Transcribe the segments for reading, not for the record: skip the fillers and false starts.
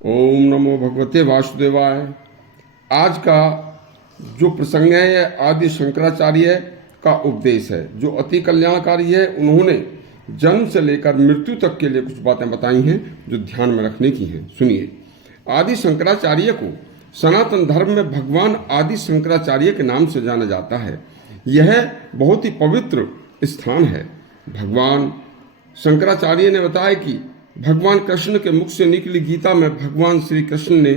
ओम नमो भगवते वासुदेवाय। आज का जो प्रसंग है यह आदि शंकराचार्य का उपदेश है जो अति कल्याणकारी है। उन्होंने जन्म से लेकर मृत्यु तक के लिए कुछ बातें बताई हैं जो ध्यान में रखने की हैं। सुनिए। आदि शंकराचार्य को सनातन धर्म में भगवान आदि शंकराचार्य के नाम से जाना जाता है। यह बहुत ही पवित्र स्थान है। भगवान शंकराचार्य ने बताया कि भगवान कृष्ण के मुख से निकली गीता में भगवान श्री कृष्ण ने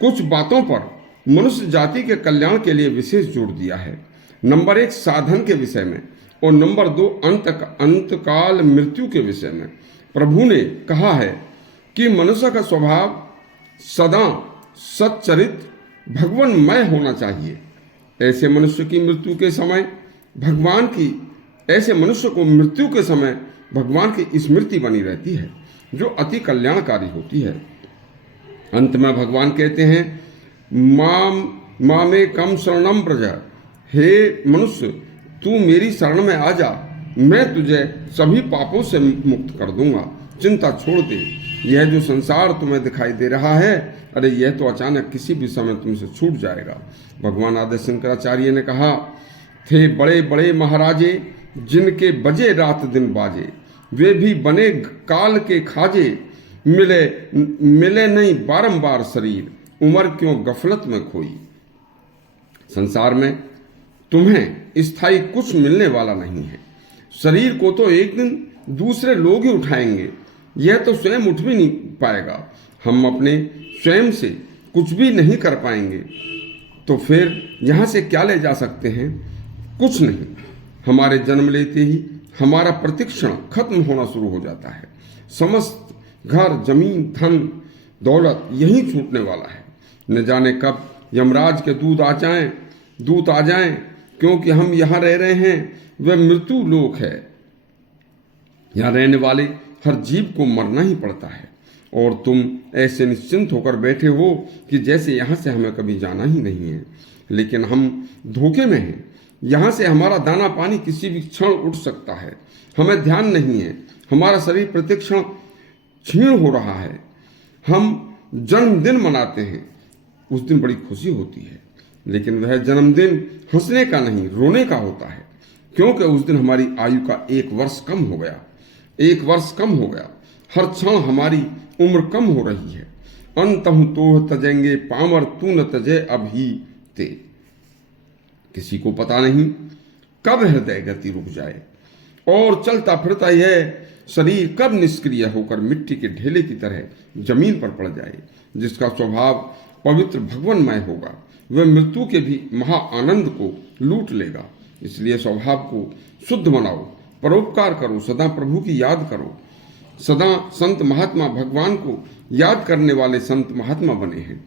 कुछ बातों पर मनुष्य जाति के कल्याण के लिए विशेष जोर दिया है। नंबर 1 साधन के विषय में और नंबर 2 अंतकाल मृत्यु के विषय में। प्रभु ने कहा है कि मनुष्य का स्वभाव सदा सच्चरित भगवानमय होना चाहिए। ऐसे मनुष्य की मृत्यु के समय ऐसे मनुष्य को मृत्यु के समय भगवान की स्मृति बनी रहती है जो अति कल्याणकारी होती है। अंत में भगवान कहते हैं मामे कम शरणम प्रजा। हे मनुष्य, तू मेरी शरण में आ जा, मैं तुझे सभी पापों से मुक्त कर दूंगा। चिंता छोड़ दे। यह जो संसार तुम्हें दिखाई दे रहा है, अरे यह तो अचानक किसी भी समय तुमसे छूट जाएगा। भगवान आदि शंकराचार्य ने कहा, थे बड़े बड़े महाराजे जिनके बजे रात दिन बाजे, वे भी बने काल के खाजे, मिले नहीं बारंबार शरीर, उम्र क्यों गफलत में खोई। संसार में तुम्हें स्थायी कुछ मिलने वाला नहीं है। शरीर को तो एक दिन दूसरे लोग ही उठाएंगे, यह तो स्वयं उठ भी नहीं पाएगा। हम अपने स्वयं से कुछ भी नहीं कर पाएंगे तो फिर यहां से क्या ले जा सकते हैं? कुछ नहीं। हमारे जन्म लेते ही हमारा प्रतिक्षण खत्म होना शुरू हो जाता है। समस्त घर, जमीन, धन, दौलत यही छूटने वाला है। न जाने कब यमराज के दूत आ जाएं, क्योंकि हम यहाँ रह रहे हैं वह मृत्यु लोक है। यहाँ रहने वाले हर जीव को मरना ही पड़ता है और तुम ऐसे निश्चिंत होकर बैठे हो कि जैसे यहाँ से हमें कभी जाना ही नहीं है। लेकिन हम धोखे में हैं। यहाँ से हमारा दाना पानी किसी भी क्षण उठ सकता है। हमें ध्यान नहीं है। हमारा शरीर प्रतिक्षण क्षीण हो रहा है। हम जन्मदिन मनाते हैं, उस दिन बड़ी खुशी होती है, लेकिन वह जन्मदिन हंसने का नहीं, रोने का होता है, क्योंकि उस दिन हमारी आयु का 1 वर्ष कम हो गया। 1 वर्ष कम हो गया। हर क्षण हमारी उम्र कम हो रही है। अंतहु तोह तजेंगे पामर तू न तजे अभी ते। किसी को पता नहीं कब हृदय गति रुक जाए और चलता फिरता यह शरीर कब निष्क्रिय होकर मिट्टी के ढेले की तरह जमीन पर पड़ जाए। जिसका स्वभाव पवित्र भगवानमय होगा वह मृत्यु के भी महा आनंद को लूट लेगा। इसलिए स्वभाव को शुद्ध बनाओ, परोपकार करो, सदा प्रभु की याद करो। सदा संत महात्मा भगवान को याद करने वाले संत महात्मा बने हैं।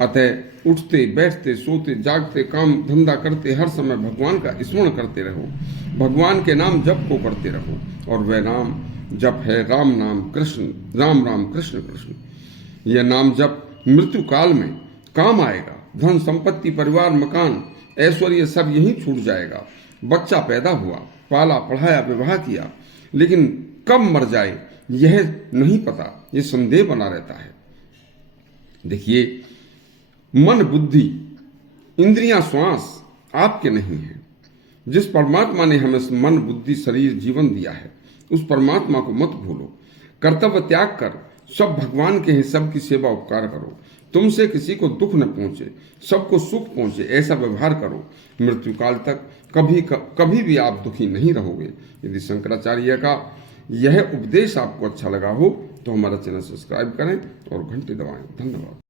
अतः उठते बैठते सोते जागते काम धंधा करते हर समय भगवान का स्मरण करते रहो। भगवान के नाम जप को करते रहो और वह नाम जप है राम नाम कृष्ण, राम राम कृष्ण कृष्ण। यह नाम जप मृत्यु काल में काम आएगा। धन संपत्ति, परिवार, मकान, ऐश्वर्य सब यहीं छूट जाएगा। बच्चा पैदा हुआ, पाला पढ़ाया, विवाह किया, लेकिन कब मर जाए यह नहीं पता, यह संदेह बना रहता है। देखिए, मन, बुद्धि, इंद्रियां, श्वास आपके नहीं है। जिस परमात्मा ने हमें मन, बुद्धि, शरीर, जीवन दिया है उस परमात्मा को मत भूलो। कर्तव्य त्याग कर सब भगवान के हैं, सबकी सेवा उपकार करो। तुमसे किसी को दुख न पहुंचे, सबको सुख पहुंचे, ऐसा व्यवहार करो। मृत्यु काल तक कभी भी आप दुखी नहीं रहोगे। यदि शंकराचार्य का यह उपदेश आपको अच्छा लगा हो तो हमारा चैनल सब्सक्राइब करें और घंटी दबाएं। धन्यवाद।